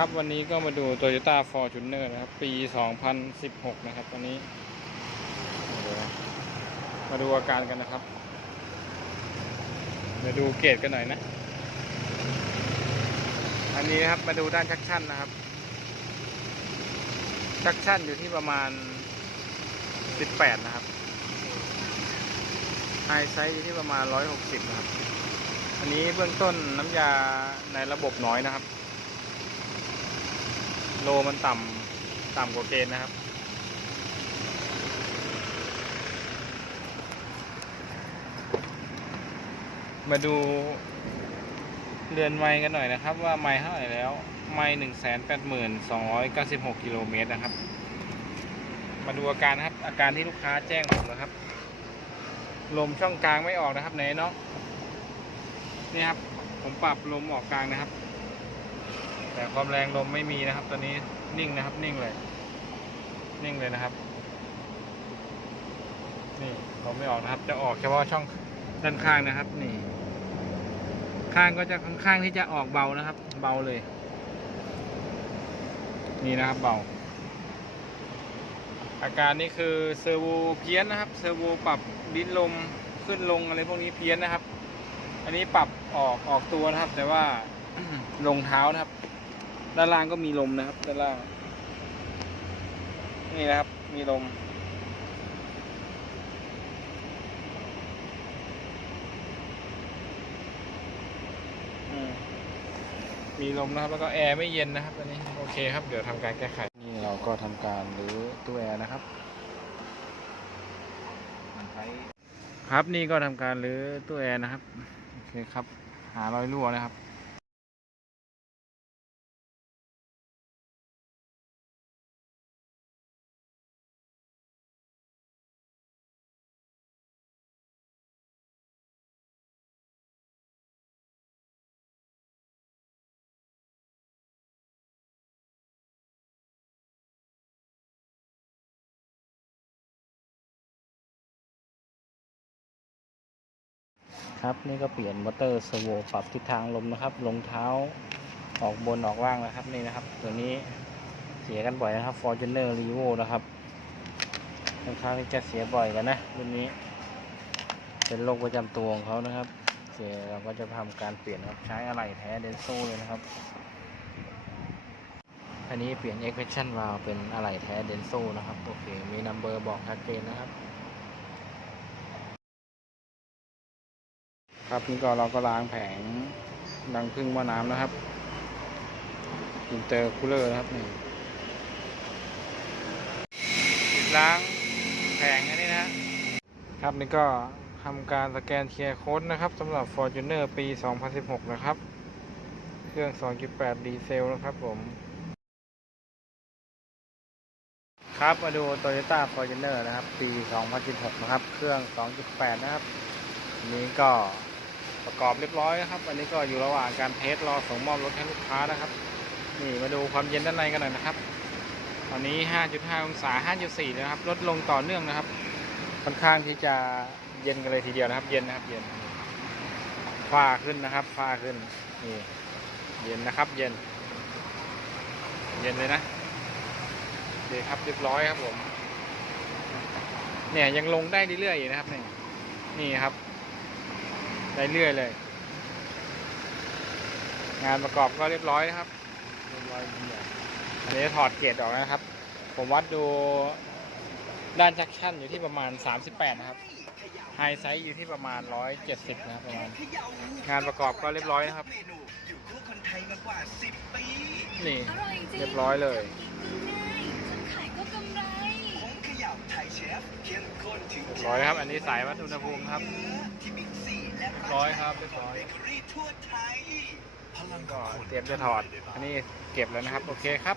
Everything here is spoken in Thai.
ครับวันนี้ก็มาดู Toyota Fortuner นะครับ ปี 2016 นะครับวันนี้ มาดูอาการกันนะครับมาดูเกรดกันหน่อยนะ อันนี้นะครับมาดูด้านชักชั่นนะครับ ชักชั่นอยู่ที่ประมาณ 18 นะครับไฮไซส์อยู่ที่ประมาณ 160 นะครับ อันนี้เบื้องต้นน้ำยาในระบบน้อยนะครับ โลมันต่ำต่ำกว่าเกณฑ์นะครับ มาดูเรือนไม้กันหน่อยนะครับ ว่าไม้เท่าไหร่แล้ว ไม้หนึ่งแสนแปดหมื่นสองร้อยเก้าสิบหกกิโลเมตรนะครับ มาดูอาการนะครับ อาการที่ลูกค้าแจ้งผมนะครับ ลมช่องกลางไม่ออกนะครับไหนเนาะนี่ครับ ผมปรับลมออกกลางนะครับ ความแรงลมไม่มีนะครับ ตอนนี้นิ่งนะครับ นิ่งเลย นิ่งเลยนะครับ นี่ลมไม่ออกนะครับ จะออกเฉพาะช่องด้านข้างนะครับ นี่ ข้างก็จะค่อนข้างที่จะออกเบานะครับ เบาเลย นี่นะครับ เบา อาการนี้คือเซอร์โวเพี้ยนนะครับ เซอร์โวปรับดิ้นลมขึ้นลงอะไรพวกนี้เพี้ยนนะครับ อันนี้ปรับออกออกตัวนะครับ แต่ว่าลงเท้านะครับ ด้านล่างก็มีลมนะครับ ด้านล่าง นี่นะครับ มีลมอืมมีลมนะครับ แล้วก็แอร์ไม่เย็นนะครับอันนี้ โอเคครับ เดี๋ยวทำการแก้ไข นี่เราก็ทำการรื้อตู้แอร์นะครับมันใช้ครับนี่ก็ทำการรื้อตู้แอร์นะครับ โอเคครับ หารอยรั่วนะครับ ครับ นี่ก็เปลี่ยนมอเตอร์เซอร์โวปรับทิศทางลมนะครับ ลงเท้าออกบนออกล่างนะครับนี่นะครับ ตัวนี้เสียกันบ่อยนะครับ Fortuner r e v o นะครับค่อนข้างที่จะเสียบ่อยกันนะรุ่นนี้ เป็นโรคประจำตัวของเขานะครับ เสียเราก็จะทำการเปลี่ยนครับใช้อะไหล่แท้เดนโซเลยนะครับอันนี้เปลี่ยน expression valve เป็นอะไหล่แท้เดนโซนะครับโอเคมีนัมเบอร์บอกชัดเจนนะครับ ครับนี่ก็เราก็ล้างแผงดังพึ่งว่าน้ำนะครับอินเตอร์คูลเลอร์นะครับนี่ล้างแผงอันนี้นะครับนี่ก็ทำการสแกนเคลียร์โค้ดนะครับสำหรับ Fortuner ปี 2016 นะครับ เครื่อง 2.8 ดีเซลนะครับผม ครับมาดู Toyota Fortuner นะครับ ปี 2016 นะครับ เครื่อง 2.8 นะครับนนี้ก็ ประกอบเรียบร้อยนะครับ อันนี้ก็อยู่ระหว่างการเทสรอส่งมอบรถให้ลูกค้านะครับ นี่มาดูความเย็นด้านในกันหน่อยนะครับ ตอนนี้ 5.5 องศา 5.4 นะครับ ลดลงต่อเนื่องนะครับ ค่อนข้างที่จะเย็นกันเลยทีเดียวนะครับ เย็นนะครับ เย็นฟ้าขึ้นนะครับฟ้าขึ้น นี่ เย็นนะครับ เย็น เย็นเลยนะโอเครับ เรียบร้อยครับผม เนี่ยยังลงได้เรื่อยๆอยู่นะครับ นี่ นี่ครับ เรื่อยเลย งานประกอบก็เรียบร้อยนะครับเรียบร้อยดีอะอันนี้ถอดเกรดออกนะครับ ผมวัดดูด้านชักชั่นอยู่ที่ประมาณ 38 นะครับไฮไซส์อยู่ที่ประมาณ 170 นะครับประมาณงานประกอบก็เรียบร้อยนะครับอยู่คู่คนไทยมากว่า10ปีนี่อร่อยจริงเรียบร้อยเลยง่ายคนขายก็กำไรผงเขย่าไทยเชฟเข้มข้นถึงเรียบร้อยนะครับ อันนี้สายวัดอุณหภูมิครับที่บิ๊กซีและเรียบร้อยครับเรียบร้อยเบเกอรี่ทั่วไทยพลังก็ของคนเตรียมจะถอด อันนี้เก็บแล้วนะครับ โอเคครับ